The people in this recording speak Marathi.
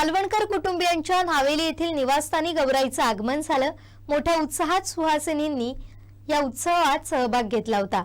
मालवणकर कुटुंबियांच्या नावेली येथील निवासस्थानी गौराईचं आगमन झालं. मोठ्या उत्साहात सुहासिनींनी या उत्सवात सहभाग घेतला होता.